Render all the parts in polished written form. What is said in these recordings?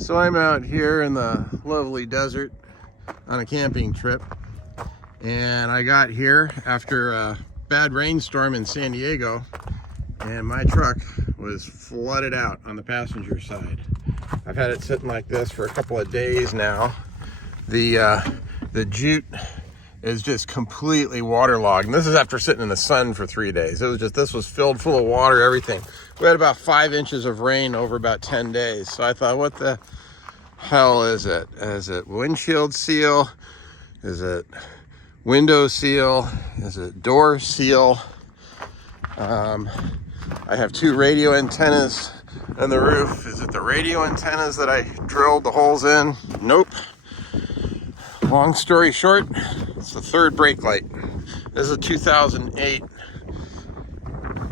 So I'm out here in the lovely desert on a camping trip, and I got here after a bad rainstorm in San Diego, and my truck was flooded out on the passenger side. I've had it sitting like this for a couple of days now. The jute is just completely waterlogged, and this is after sitting in the sun for 3 days. This was filled full of water, everything. We had about 5 inches of rain over about 10 days. So I thought, what the hell is it? Is it windshield seal? Is it window seal? Is it door seal? I have 2 radio antennas on the roof. Is it the radio antennas that I drilled the holes in? Nope. Long story short, it's the third brake light. This is a 2008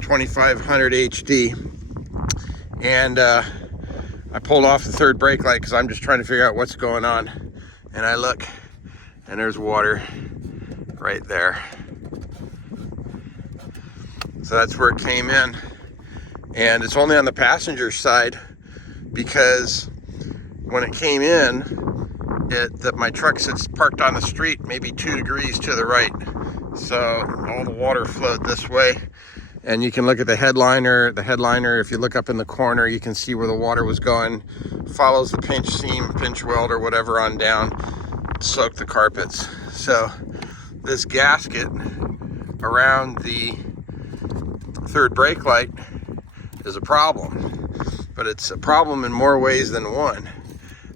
2500 HD, and I pulled off the third brake light because I'm just trying to figure out what's going on. And I look, and there's water right there. So that's where it came in. And it's only on the passenger side because when it came in, my truck sits parked on the street maybe 2 degrees to the right. So all the water flowed this way. And you can look at the headliner. The headliner, if you look up in the corner, you can see where the water was going. Follows the pinch seam, pinch weld, or whatever on down. Soak the carpets. So this gasket around the third brake light is a problem. But it's a problem in more ways than one.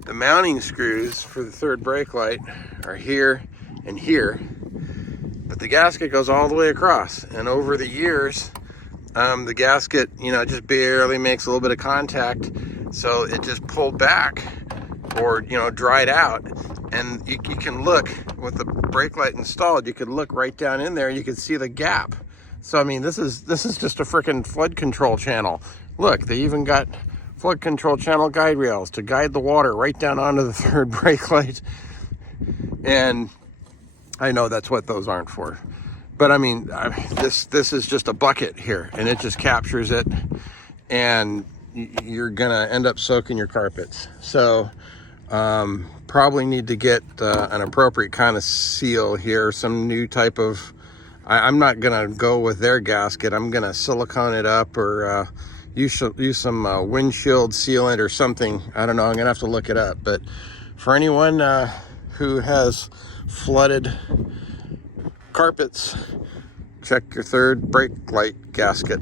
The mounting screws for the third brake light are here and here, but the gasket goes all the way across. And over the years, the gasket, just barely makes a little bit of contact. So it just pulled back or, dried out. And you can look with the brake light installed, you could look right down in there and you can see the gap. So, I mean, this is just a freaking flood control channel. Look, they even got flood control channel guide rails to guide the water right down onto the third brake light. And I know that's what those aren't for. But I mean, this is just a bucket here, and it just captures it, and you're gonna end up soaking your carpets. So probably need to get an appropriate kind of seal here, some new type of, I'm not gonna go with their gasket. I'm gonna silicone it up or use some windshield sealant or something. I don't know, I'm gonna have to look it up. But for anyone who has flooded carpets, check your third brake light gasket.